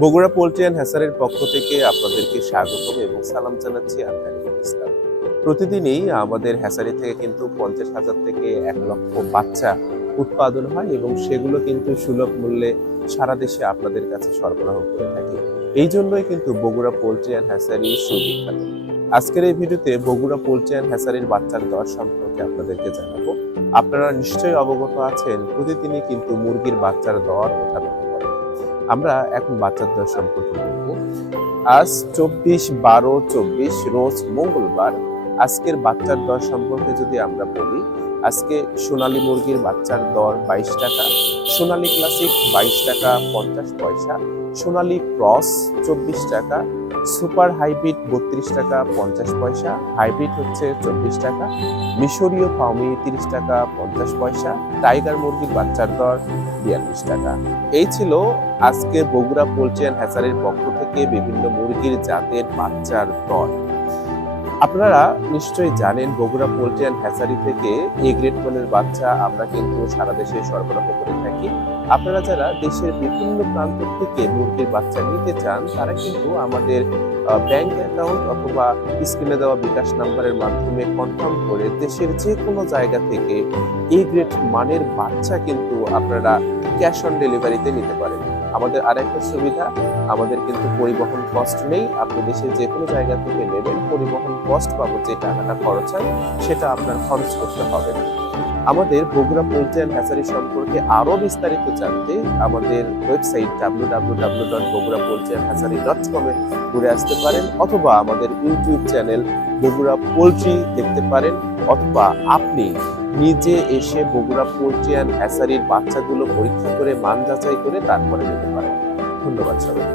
Bogura poultry and হ্যাচারির পক্ষ থেকে আপনাদেরকে স্বাগতম এবং সালাম জানাচ্ছি আমি তারিকুল ইসলাম। প্রতিদিনই আমাদের হ্যাচারি থেকে কিন্তু 50,000 থেকে 1,00,000 বাচ্চা উৎপাদন হয় এবং সেগুলো কিন্তু সুলভ মূল্যে সারা দেশে আপনাদের কাছে সরবরাহ করে থাকি। এই জন্যই কিন্তু বগুড়া পোল্ট্রি অ্যান্ড হ্যাচারি সুবিখ্যাত। আজকের এই ভিডিওতে বগুড়া পোল্ট্রি অ্যান্ড হ্যাচারির বাচ্চার দর সম্পর্কে আপনাদেরকে জানাবো। আপনারা নিশ্চয়ই অবগত আছেন, প্রতিদিনই কিন্তু মুরগির বাচ্চার দর ওঠানামা করে। আমরা এখন বাচ্চার দর সম্পর্কে বলব। আজ 24/12/24 রোজ মঙ্গলবার। আজকের বাচ্চার দর সম্পর্কে যদি আমরা বলি, আজকে সোনালী মুরগির বাচ্চার দর 22 টাকা, সোনালী ক্লাসিক 22 টাকা 50 পয়সা, সোনালী ক্রস 24 টাকা, সুপার হাইব্রিড 32 টাকা 50 পয়সা, হাইব্রিড হচ্ছে 24 টাকা, মিশরীয় ফাউমি 30 টাকা 50 পয়সা, টাইগার মুরগির বাচ্চার দর 42 টাকা। এই ছিল আজকে বগুড়া পোল্ট্রি অ্যান্ড হ্যাচারির পক্ষ থেকে বিভিন্ন মুরগির জাতের বাচ্চার দর। আপনারা নিশ্চয়ই জানেন, বগুড়া পোল্ট্রি অ্যান্ড হ্যাচারি থেকে এ গ্রেড মানের বাচ্চা আমরা কিন্তু সারা দেশে সরবরাহ করে থাকি। আপনারা যারা দেশের বিভিন্ন প্রান্ত থেকে মুরগির বাচ্চা নিতে চান, তারা কিন্তু আমাদের ব্যাংক অ্যাকাউন্ট অথবা স্ক্রিনে দেওয়া বিকাশ নাম্বারের মাধ্যমে কনফার্ম করে দেশের যে কোনো জায়গা থেকে এ গ্রেড মানের বাচ্চা কিন্তু আপনারা ক্যাশ অন ডেলিভারিতে নিতে পারেন। আমাদের আরেকটা সুবিধা, আমাদের কিন্তু পরিবহন কস্ট নেই। আপনি দেশের যে কোনো জায়গা থেকে নেবেন, পরিবহন কস্ট বাবদ যে টাকাটা খরচ হয় সেটা আপনার খরচ করতে হবে না। আমাদের বগুড়া পোল্ট্রি অ্যান্ড হ্যাচারি সম্পর্কে আরো বিস্তারিত জানতে আমাদের ওয়েবসাইট www.bogurapoultryandhatchery.com এ ঘুরে আসতে পারেন, অথবা আমাদের ইউটিউব চ্যানেল বগুড়া পোল্ট্রি দেখতে পারেন, অথবা আপনি নিজে এসে বগুড়া পোল্ট্রি অ্যান্ড হ্যাচারির বাচ্চাগুলো পরীক্ষা করে মান যাচাই করে তারপরে নিতে পারেন। ধন্যবাদ সবাই।